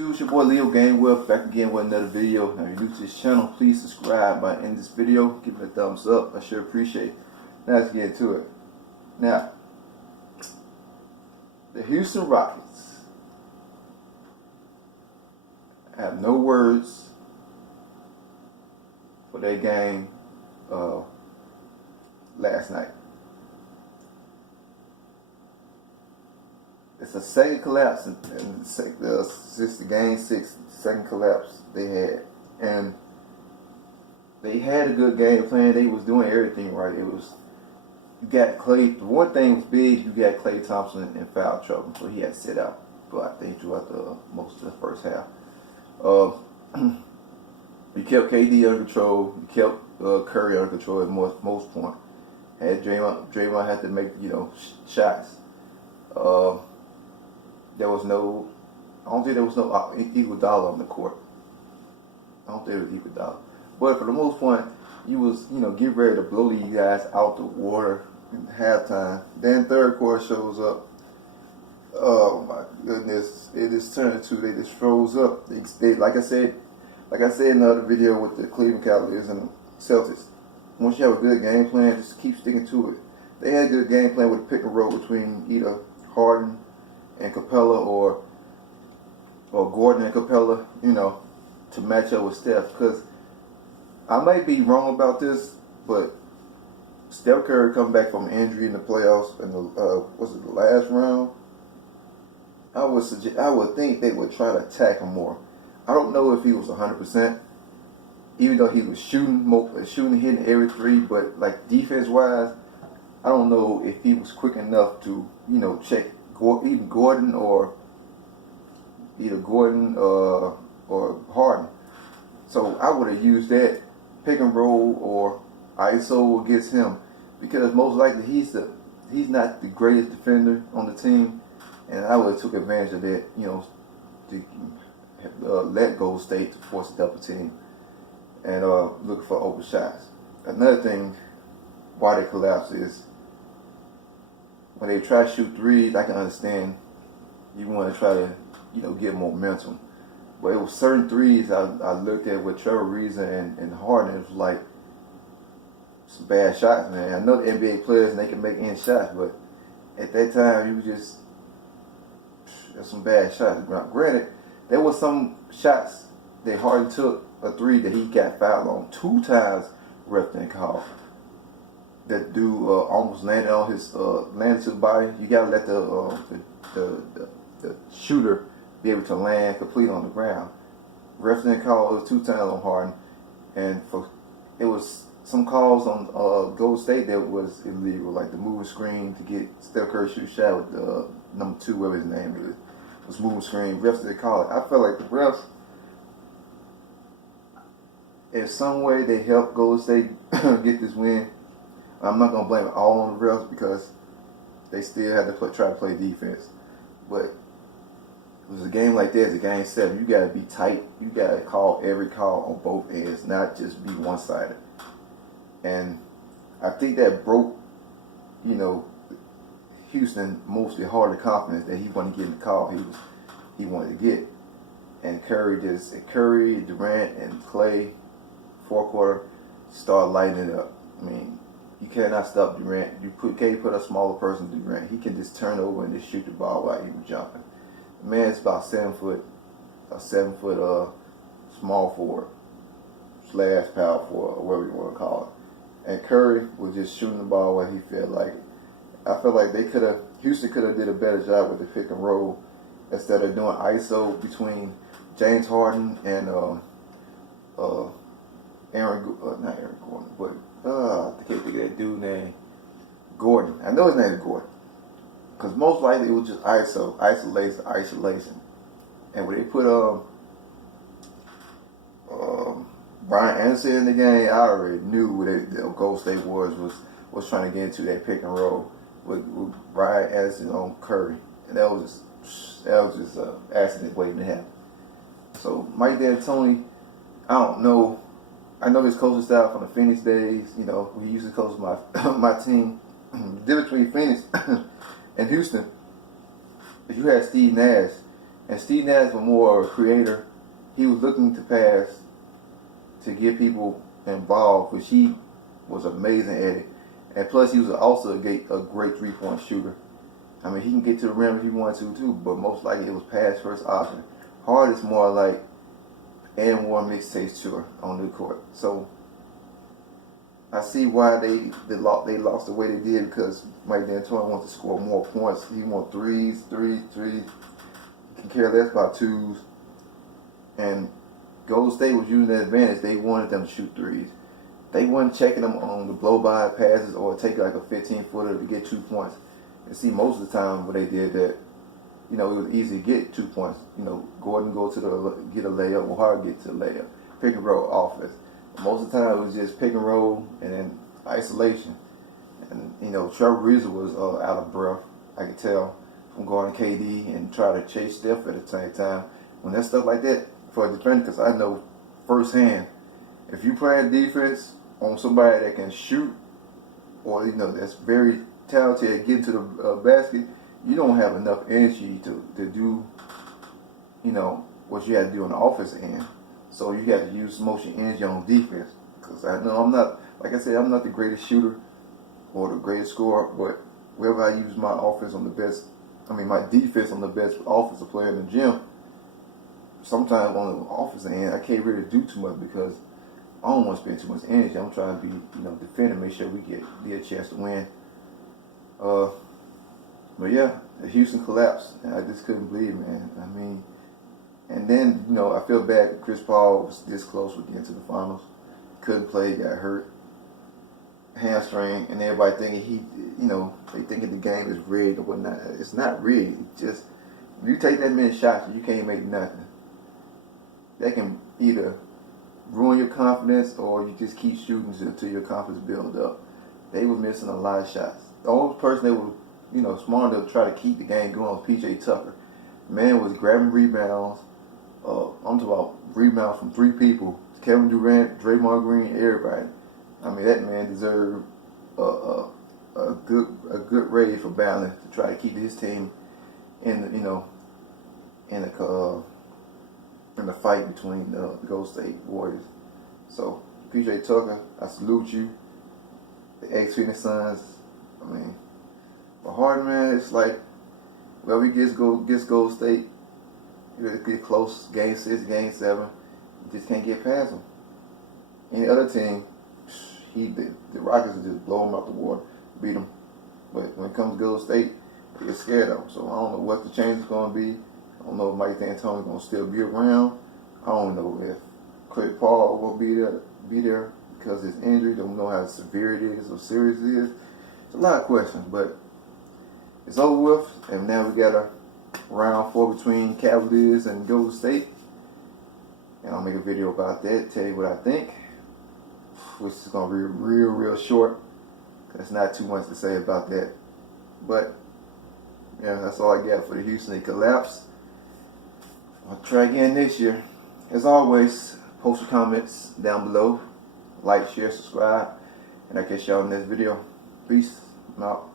It's your boy Leo Gainwell back again with another video. Now, if you're new to this channel, please subscribe by ending this video. Give it a thumbs up. I sure appreciate it. Now let's get into it. Now, the Houston Rockets have no words for their game last night. It's a second collapse since the game 6, second collapse they had, and they had a good game plan. They was doing everything right. It was, you got Clay. The one thing was big. You got Klay Thompson in foul trouble, so he had to sit out. But I think throughout the most of the first half, you kept KD under control. You kept Curry under control at most point. Had Draymond had to make shots. There was no, I don't think there was no Iguodala on the court. I don't think there was Iguodala. But for the most part, you was, get ready to blow these guys out the water in halftime. Then third quarter shows up. Oh my goodness. It just turned into, they just froze up. They like I said in the other video with the Cleveland Cavaliers and the Celtics, once you have a good game plan, just keep sticking to it. They had a good game plan with a pick and roll between either Harden and Capella or Gordon and Capella, to match up with Steph. Because I might be wrong about this, but Steph Curry come back from injury in the playoffs in the was it the last round? I would think they would try to attack him more. I don't know if he was 100%, even though he was shooting, hitting every three, but like defense wise, I don't know if he was quick enough to check either Gordon or Harden. So I would have used that pick and roll or ISO against him, because most likely he's not the greatest defender on the team, and I would have took advantage of that, to let Golden State to force a double team and look for open shots. Another thing why they collapse is when they try to shoot threes. I can understand you want to try to get momentum, but it was certain threes I looked at with Trevor Ariza and Harden. It was like some bad shots, man. I know the NBA players and they can make any shots, but at that time there's some bad shots. Granted, there was some shots that Harden took a three that he got fouled on 2 times. Ref didn't call. That dude almost landed on his landed to the body. You gotta let the shooter be able to land complete on the ground. Ref didn't call. It was 2 times on Harden, and it was some calls on Golden State that was illegal, like the moving screen to get Steph Curry shoot shot with number 2, whatever his name is. It was moving screen. Refs didn't call it. I felt like the refs, in some way, they helped Golden State get this win. I'm not going to blame it all on the refs because they still had to try to play defense. But it was a game like this, a game 7. You got to be tight. You got to call every call on both ends, not just be one-sided. And I think that broke, Houston mostly Harden confidence that he wasn't getting the call he wanted to get. And Curry, Durant, and Klay, fourth quarter, start lighting it up. I mean, you cannot stop Durant. Can't put a smaller person to Durant. He can just turn over and just shoot the ball while he was jumping. The man's about 7 foot small forward / power forward, or whatever you want to call it. And Curry was just shooting the ball while he felt like it. I felt like Houston could have did a better job with the pick and roll instead of doing ISO between James Harden and not Aaron Gordon, but I can't think of that dude named Gordon. I know his name is Gordon, because most likely it was just isolation. And when they put Brian Anderson in the game, I already knew what the Golden State Warriors was trying to get into that pick and roll with Brian Anderson on Curry, and that was just an accident waiting to happen. So Mike D'Antoni, I don't know. I know his coaching style from the Phoenix days. When he used to coach my team. The difference between Phoenix and Houston, if you had Steve Nash, And Steve Nash was more a creator. He was looking to pass to get people involved, which he was amazing at it. And plus, he was also a great 3-point shooter. I mean, he can get to the rim if he wanted to too, but most likely it was pass first option. Hard is more like and more mixtapes tour on the court. So I see why they lost the way they did, because Mike D'Antoni wants to score more points. He wants threes. He can care less about twos. And Golden State was using that advantage. They wanted them to shoot threes. They weren't checking them on the blow-by passes or take like a 15-footer to get 2 points. And see, most of the time when they did that, it was easy to get 2 points. Gordon go to get a layup, or Hart get to the layup. Pick and roll offense. Most of the time it was just pick and roll and then isolation. And Trevor Ariza was out of breath. I could tell from guarding KD and try to chase Steph at the same time. When there's stuff like that for a defender, because I know firsthand, if you play defense on somebody that can shoot, or that's very talented at getting to the basket, you don't have enough energy to do what you have to do on the offensive end. So you have to use most of your energy on defense. Because I know I'm not, like I said, I'm not the greatest shooter or the greatest scorer, but wherever I use my defense on the best offensive player in the gym, sometimes on the offensive end, I can't really do too much because I don't want to spend too much energy. I'm trying to be, defending, make sure we get a chance to win. But yeah, the Houston collapsed, and I just couldn't believe it, man. I mean, and then, I feel bad. Chris Paul was this close with getting to the finals. Couldn't play, got hurt. Hamstring, and everybody thinking they thinking the game is rigged or whatnot. It's not rigged. It's just, if you take that many shots, you can't make nothing. That can either ruin your confidence or you just keep shooting until your confidence builds up. They were missing a lot of shots. The only person that was, smart enough to try to keep the game going was P.J. Tucker. Man was grabbing rebounds. I'm talking about rebounds from 3 people: Kevin Durant, Draymond Green, everybody. I mean, that man deserved a good raise for balance to try to keep his team in the fight between the Golden State Warriors. So P.J. Tucker, I salute you. The ex-Phoenix Suns. I mean, for Harden, man, it's like whoever gets Golden State, it get close, game 6, game 7, you just can't get past them. Any other team, the Rockets will just blow them out the water, beat them. But when it comes to Golden State, they get scared of them. So I don't know what the change is going to be. I don't know if Mike D'Antoni is going to still be around. I don't know if Chris Paul will be there because of his injury. Don't know how severe it is or serious it is. It's a lot of questions, but it's over with. And now we got a round 4 between Cavaliers and Golden State. And I'll make a video about that, tell you what I think, which is going to be real short. There's not too much to say about that. But, yeah, that's all I got for the Houston. They collapsed. I'll try again this year. As always, post your comments down below. Like, share, subscribe. And I'll catch y'all in this video. Peace. I'm out.